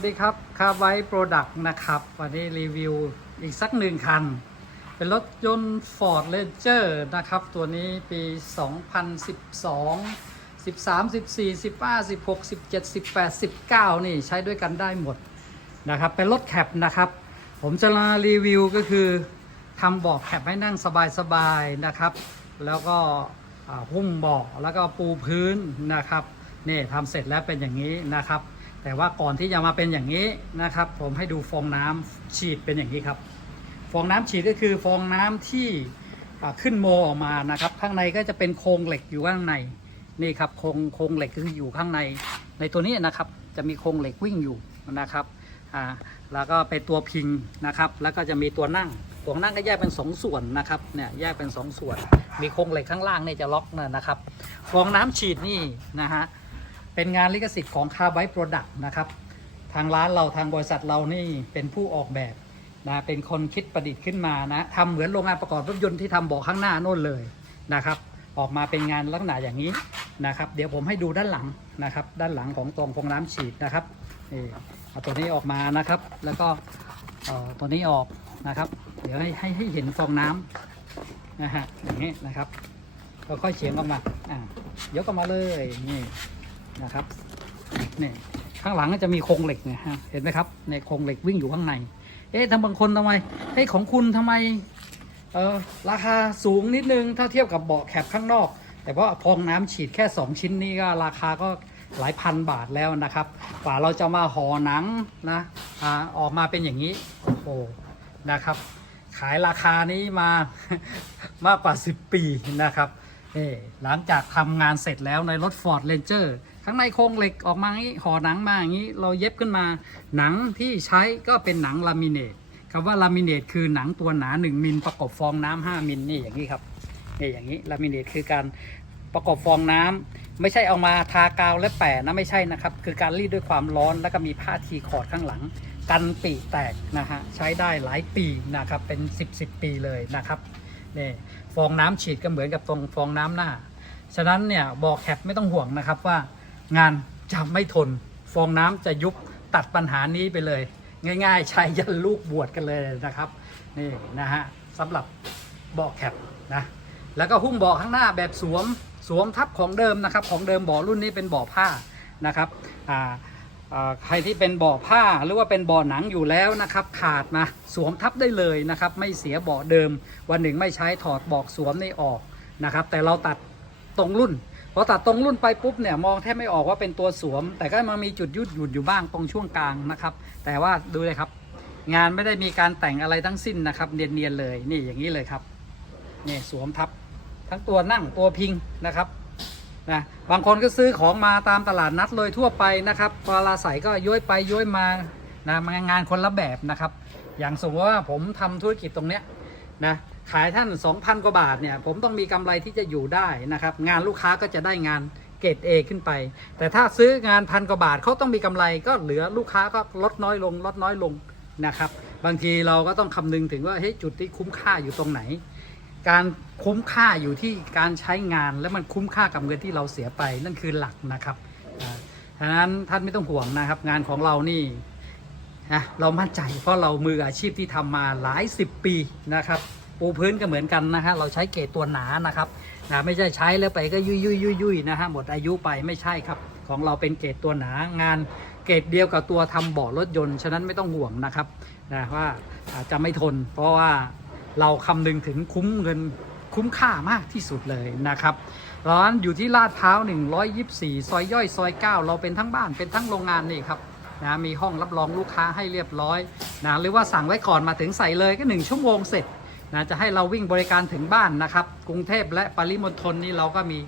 สวัสดีครับคาไวโปรดักต์นะครับ วันนี้รีวิวอีกสักหนึ่งคัน เป็นรถยนต์ Ford Ranger นะครับ ตัวนี้ปี 2012 13 14 15 16 17 18 19 นี่ใช้ด้วยกันได้หมดนะครับ เป็นรถแคปนะครับ ผมจะมารีวิวก็คือทำเบอกแคปให้นั่งสบายๆนะครับ แล้วก็หุ้มเบาะแล้วก็ปูพื้นนะครับนี่ทำเสร็จแล้วเป็นอย่างนี้นะครับ แต่ว่าก่อนที่จะมาเป็นอย่างนี้นะครับ ผมให้ดูฟองน้ำฉีดเป็นอย่างนี้ครับ ฟองน้ำฉีดก็คือฟองน้ำที่ขึ้นโมออกมานะครับ ข้างในก็จะเป็นโครงเหล็กอยู่ข้างในนี่ครับโครงโครงเหล็กคืออยู่ข้างใน ในตัวนี้นะครับจะมีโครงเหล็กวิ่งอยู่นะครับอ่าแล้วก็เป็นตัวพิงนะครับ แล้วก็จะมีตัวนั่งตัวนั่งก็แยกเป็นสองส่วนนะครับเนี่ยแยกเป็นสองส่วน มีโครงเหล็กข้างล่างเนี่ยจะล็อกนะนะครับฟองน้ำฉีดนี่นะฮะ เป็นงานลิขสิทธิ์ของคาร์ไบโปรดักต์นะครับ ทางร้านเราทางบริษัทเรานี่เป็นผู้ออกแบบนะเป็นคนคิดประดิษฐ์ขึ้นมานะทำเหมือนโรงงานประกอบรถยนต์ที่ทำเบอกข้างหน้าโน่นเลยนะครับ ออกมาเป็นงานลักษณะอย่างนี้นะครับ เดี๋ยวผมให้ดูด้านหลังนะครับ ด้านหลังของตรงฟองน้ำฉีดนะครับนี่เอาตัวนี้ออกมานะครับ แล้วก็เอ่อตัวนี้ออกนะครับ เดี๋ยวให้ให้ให้เห็นฟองน้ำนะฮะอย่างนี้นะครับค่อยๆเฉียงออกมาอ่ายกออกมาเลยนี่ นะครับนี่ข้างหลังก็จะมีโครงเหล็กเนี่ยฮะเห็นไหมครับในโครงเหล็กวิ่งอยู่ข้างใน เอ๊ะทำบางคนทำไมเฮ้ยของคุณทำไมเออราคาสูงนิดนึงถ้าเทียบกับเบาะแคปข้างนอก แต่ว่าพองน้ำฉีดแค่ 2 ชิ้นนี้ก็ราคาก็หลายพันบาทแล้วนะครับกว่าเราจะมาห่อหนังนะอ่าออกมาเป็นอย่างนี้โอ้โหนะครับ ขายราคานี้มามากกว่า 10 ปีนะครับนี่หลังจากทำงานเสร็จแล้วในรถ Ford Ranger ข้างในโครงเหล็กออกมาอย่างนี้ห่อหนังมาอย่างนี้เราเย็บขึ้นมา หนังที่ใช้ก็เป็นหนังลามิเนตคำว่าลามิเนตคือหนังตัวหนา 1 มิลประกบฟองน้ำ5มิลนี่อย่างนี้ครับนี่อย่างนี้ลามิเนตคือการประกบฟองน้ำไม่ใช่เอามาทากาวและแปะนะไม่ใช่นะครับ คือการรีดด้วยความร้อนแล้วก็มีผ้าทีคอร์ดข้างหลัง กันปีแตกนะฮะใช้ได้หลายปีนะครับเป็น 10บสปีเลยนะครับนี่ฟองน้ำฉีดก็เหมือนกับตรงฟองน้ำหน้า ฉะนั้นเนี่ยบอกแคปไม่ต้องห่วงนะครับว่า งานจะไม่ทน ฟองน้ำจะยุบตัดปัญหานี้ไปเลย ง่ายๆ ใช้ยันลูกบวชกันเลยนะครับ นี่นะฮะสำหรับเบาะแคปนะแล้วก็หุ้มเบาะข้างหน้าแบบสวมสวมทับของเดิมนะครับ ของเดิมเบาะรุ่นนี้เป็นเบาะผ้านะครับอ่าใครที่เป็นเบาะผ้าหรือว่าเป็นเบาะหนังอยู่แล้วนะครับ ขาดมาสวมทับได้เลยนะครับ ไม่เสียเบาะเดิม วันหนึ่งไม่ใช้ถอดเบอกสวมนี่ออกนะครับ แต่เราตัดตรงรุ่น พอตัดตรงรุ่นไปปุ๊บเนี่ยมองแทบไม่ออกว่าเป็นตัวสวม แต่ก็มันมีจุดยุดหยุดอยู่บ้างตรงช่วงกลางนะครับ แต่ว่าดูเลยครับ งานไม่ได้มีการแต่งอะไรทั้งสิ้นนะครับ เนียนๆเลยนี่อย่างนี้เลยครับนี่สวมทับ ทั้งตัวนั่งตัวพิงนะครับนะบางคนก็ซื้อของมาตามตลาดนัดเลยทั่วไปนะครับพอลาใส่ก็ย้อยไปย้อยมานะมางานคนละแบบนะครับ อย่างสมมติว่าผมทำธุรกิจตรงเนี้ยนะ ขายท่าน 2,000 กว่าบาทเนี่ยผมต้องมีกำไรที่จะอยู่ได้นะครับ งานลูกค้าก็จะได้งานเกรด A ขึ้นไป แต่ถ้าซื้องานพันกว่าบาทเขาต้องมีกำไรก็เหลือลูกค้าก็ลดน้อยลงลดน้อยลงนะครับ บางทีเราก็ต้องคำนึงถึงว่าเฮ้ยจุดที่คุ้มค่าอยู่ตรงไหน การคุ้มค่าอยู่ที่การใช้งานและมันคุ้มค่ากับเงินที่เราเสียไปนั่นคือหลักนะครับอ่าฉะนั้นท่านไม่ต้องห่วงนะครับ งานของเรานี่นะเรามั่นใจเพราะเรามืออาชีพที่ทำมาหลายสิบปีนะครับ ปูพื้นก็เหมือนกันนะฮะเราใช้เกรดตัวหนานะครับนะไม่ใช่ใช้แล้วไปก็ยุยยุยยุยยุยนะฮะหมดอายุไปไม่ใช่ครับ ของเราเป็นเกรดตัวหนางานเกรดเดียวกับตัวทำเบาะรถยนต์ฉะนั้นไม่ต้องห่วงนะครับนะว่าอาจจะไม่ทน เพราะว่าเราคำนึงถึงคุ้มเงินคุ้มค่ามากที่สุดเลยนะครับร้านอยู่ที่ลาดพร้าว 124 ซอยย่อยซอย 9 เราเป็นทั้งบ้านเป็นทั้งโรงงานนี่ครับนะมีห้องรับรองลูกค้าให้เรียบร้อยนะหรือว่าสั่งไว้ก่อนมาถึงใส่เลยก็ 1 ชั่วโมงเสร็จ นะจะให้เราวิ่งบริการถึงบ้านนะครับ กรุงเทพและปริมณฑลนี่เราก็มี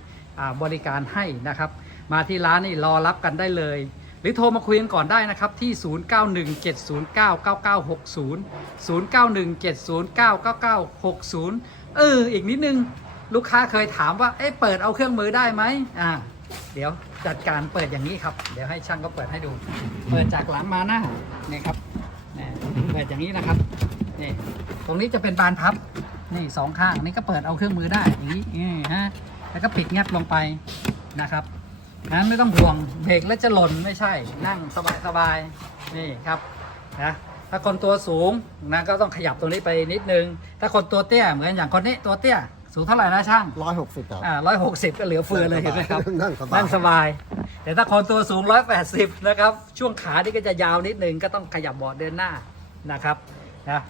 บริการให้นะครับ มาที่ร้านนี่รอรับกันได้เลย หรือโทรมาคุยกันก่อนได้นะครับที่ 0917099960 0917099960 เอออีกนิดนึงลูกค้าเคยถามว่าเอ๊ะเปิดเอาเครื่องมือได้ไหมอ่าเดี๋ยวจัดการเปิดอย่างนี้ครับ เดี๋ยวให้ช่างก็เปิดให้ดู เปิดจากหลังมาหน้านี่ครับนี่เปิดอย่างนี้นะครับนี่ ตรงนี้จะเป็นบานพับนี่สองข้างนี่ก็เปิดเอาเครื่องมือได้อย่างนี้นี่ฮะแล้วก็ปิดงับลงไปนะครับนั้นไม่ต้องห่วงเบรกแล้วจะหล่นไม่ใช่ นั่งสบายสบายๆนี่ครับนะถ้าคนตัวสูงนะก็ต้องขยับตรงนี้ไปนิดนึง ถ้าคนตัวเตี้ยเหมือนอย่างคนนี้ตัวเตี้ยสูงเท่าไหร่นะช่างร้อยหกสิบครับอ่าร้อยหกสิบก็เหลือเฟือเลยเห็นไหมครับนั่งสบายนั่งสบาย แต่ถ้าคนตัวสูงร้อยแปดสิบนะครับ ช่วงขานี่ก็จะยาวนิดนึงก็ต้องขยับเบาะเดินหน้านะครับนะ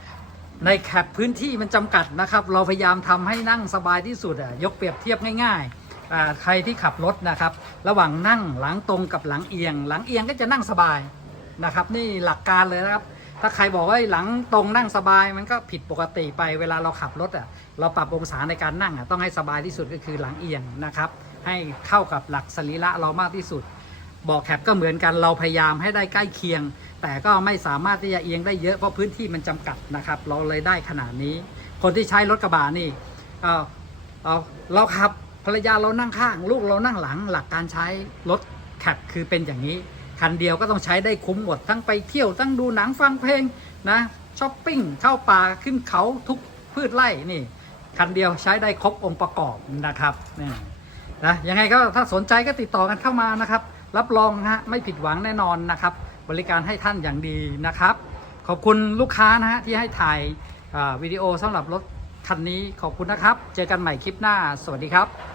ในแคปพื้นที่มันจำกัดนะครับ เราพยายามทำให้นั่งสบายที่สุดอะยกเปรียบเทียบง่ายๆใครที่ขับรถนะครับ ระหว่างนั่งหลังตรงกับหลังเอียง หลังเอียงก็จะนั่งสบายนะครับ นี่หลักการเลยนะครับ ถ้าใครบอกว่าหลังตรงนั่งสบายมันก็ผิดปกติไปเวลาเราขับรถอะเราปรับองศาในการนั่งอะต้องให้สบายที่สุดก็คือหลังเอียงนะครับ ให้เข้ากับหลักสรีระเรามากที่สุด บอกแคปก็เหมือนกันเราพยายามให้ได้ใกล้เคียง แต่ก็ไม่สามารถที่จะเอียงได้เยอะเพราะพื้นที่มันจำกัดนะครับ เราเลยได้ขนาดนี้ คนที่ใช้รถกระบะนี่เอ่อเอ่อเราขับภรรยาเรานั่งข้าง ลูกเรานั่งหลังหลักการใช้รถแคปคือเป็นอย่างนี้ คันเดียวก็ต้องใช้ได้คุ้มหมดทั้งไปเที่ยวทั้งดูหนังฟังเพลงนะช้อปปิ้งเข้าป่าขึ้นเขาทุกพืชไร่นี่คันเดียวใช้ได้ครบองค์ประกอบนะครับนี่นะยังไงก็ถ้าสนใจก็ติดต่อกันเข้ามานะครับ รับรองนะฮะไม่ผิดหวังแน่นอนนะครับ บริการให้ท่านอย่างดีนะครับ ขอบคุณลูกค้านะฮะที่ให้ถ่ายวิดีโอสำหรับรถคันนี้ขอบคุณนะครับ เจอกันใหม่คลิปหน้า สวัสดีครับ